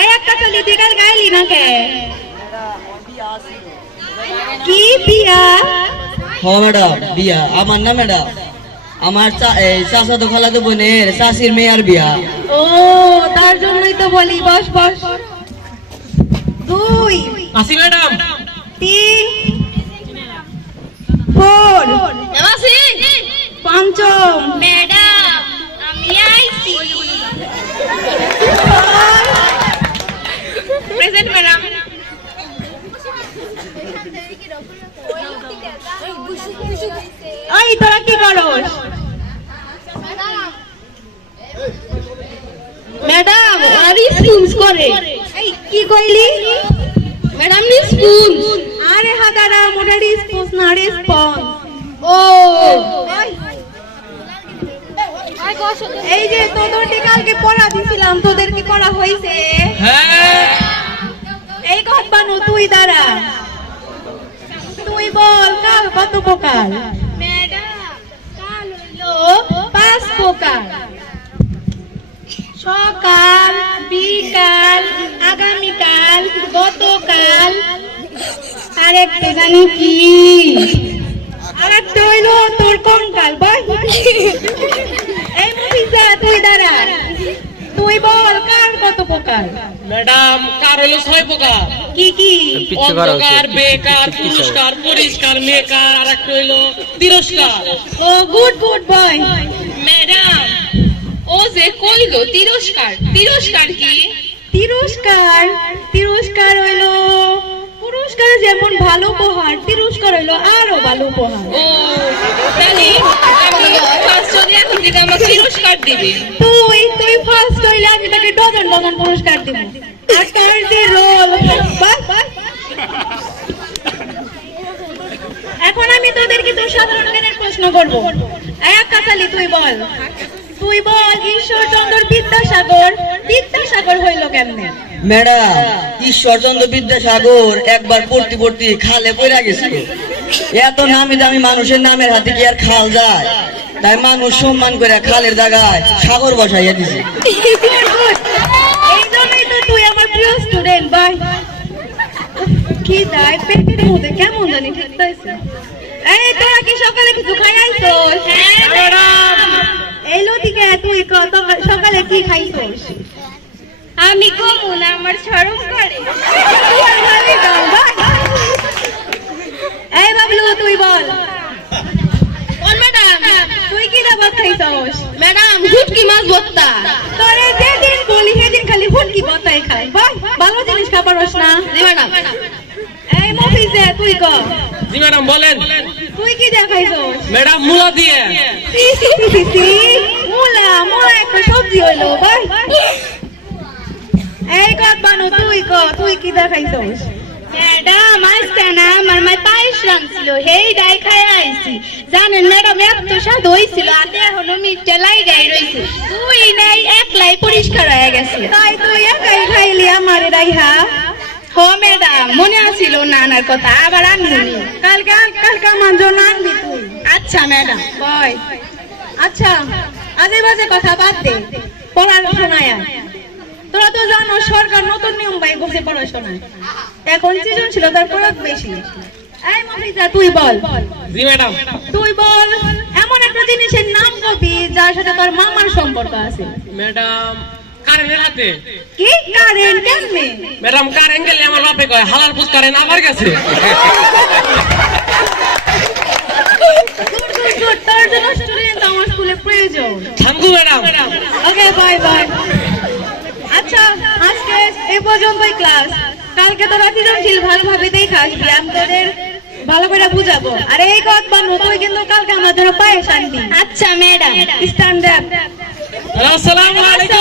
এই একটা চলি তুই কাল গাইলি না কে কি বিয়া হ্যাঁ ম্যাডাম বিয়া আমার না ম্যাডাম আমার চাচাতো খালাতো বোনের চাচির মেয়ের বিয়া। ও তার জন্যই তো বলি বস বস। দুই আসি ম্যাডাম। তিন ফোর আসি পঞ্চম ম্যাডাম আমি আইছি প্রেজেন্ট ম্যাডাম। এই তোরা কি করস ম্যাডাম আর স্পুনস করে এই কি কইলি ম্যাডাম নি স্পুনস। আরে হাদারা মোটারি স্পোর্টস না রেসপন্স। ও এই যে তোদেরকে কালকে পড়া দিছিলাম তোদের কি পড়া হইছে? হ্যাঁ এই বানু তুই দাঁড়া তুই বল কাল কত প্রকার? ম্যাডাম কাল হইলো 5 প্রকার। সকাল বিকাল আগামীকাল গতকাল আরেকটা জানি কি আরেকটা হইলো তোর কোন কাল বল। এই মুভিজা তুই দাঁড়া তুই বল কার কত প্রকার? ম্যাডাম কার হলো 6 প্রকার। কি কি? অন্ধকার বেকার পুরস্কার পরিষ্কার মেকার আর একটা হইলো তিরস্কার। ও গুড গুড বয়। ম্যাডাম ও যে কইলো তিরস্কার, তিরস্কার কি? তিরস্কার তিরস্কার হইলো পুরস্কার যেমন ভালো উপহার তিরস্কার হইলো আরো ভালো উপহার। ও তাহলে আমি ফার্স্ট যদি এখন থেকে আমাকে তিরস্কার দিবে। তুই তুই ফার্স্ট হইলে আমি তাকে ডজন ডজন পুরস্কার দিব। আর তার যে রোল এখন আমি তোদের কিন্তু সাধারণ জ্ঞানের প্রশ্ন করব। এক কাতালি তুই বল ঈশ্বরচন্দ্র বিদ্যাসাগর বিদ্যাসাগর হইল কেমনে? ম্যাডাম ঈশ্বরচন্দ্র বিদ্যাসাগর একবার পড়তে পড়তে খালে পড়ে গেছিল। এত নামি দামি মানুষের নামের হাতে কি আর খাল যায়? তাই মানুষ সম্মান করে খালের জায়গায় সাগর বসাইয়া দিছে। এই জন্যই তো তুই আমার প্রিয় স্টুডেন্ট ভাই। কি দায় পেটের মধ্যে কেমন জানি ঠিক তাইছে। এই তোরা কি সকালে কিছু খাই আইছস? হ্যাঁ ম্যাডাম। এই লতিকে তুই কত সকালে কি খাইছস? আমি কমু না আমার শরম করে। এই বাবলু তুই বল কোন ম্যাডাম? তুই কি দাবাত খাইছস? ম্যাডাম হুটকি মাছ ভর্তা। তোরে যেদিন বলি সেদিন খালি হুটকি বতাই খাই ভাই ভালো জিনিস খাবারস না। জি ম্যাডাম। এই মফিজে তুই ক জি ম্যাডাম বলেন। তুই কি দেখাইছস? ম্যাডাম মুলা দিয়ে। সি সি সি সি মুলা মুলা একটা সবজি হইলো ভাই। এই কত বানু তুই কি দেখাইছস? ম্যাডাম আজকে না আমার মাই পায়েস রাঁধছিল হেই ডাই খাই আইছি। জানেন ম্যাডাম এত স্বাদ হইছিল আতে এখনো মিষ্টি লাগাই রইছে। তুই নাই একলাই পরিষ্কার হয়ে গেছে। তাই তুই একাই খাইলি আমারে রাইহা? হ ম্যাডাম মনে আছিল নানার কথা আবার আনবনি। কালকে আমার জন্য আনবি তুই। আচ্ছা ম্যাডাম। বয় আচ্ছা আজে বাজে কথা বাদ দে পড়াশোনায় আয়। তোরা তো জানো সরকার নতুন নিয়ম বাই করছে পড়াশোনায়। এখন সৃজনশীলতার প্রয়োগ বেশি। এই মফিজা তুই বল জি ম্যাডাম। তুই বল এমন একটা জিনিসের নাম কবি যার সাথে তোর মামার সম্পর্ক আছে। ম্যাডাম কারেন্টের হাতে। কি কারেন্ট কেমনে? ম্যাডাম কারেন্ট গেলে আমার বাপে কয় হালাল পুত কারেন্ট আমার কাছে। গুড তোর জন্য স্টুডেন্ট আমার স্কুলে প্রয়োজন। Thank you madam. Okay bye bye. আচ্ছা আজকে এই পর্যন্তই ক্লাস। কালকে তোরা সৃজনশীল ভালোভাবে দেখে আসবি আমি তোদের ভালো করে বুঝাবো। আর এই কথা বানু তুই কিন্তু কালকে আমার জন্য পায়েস আনবি। আচ্ছা ম্যাডাম। Stand up. আসসালামু আলাইকুম।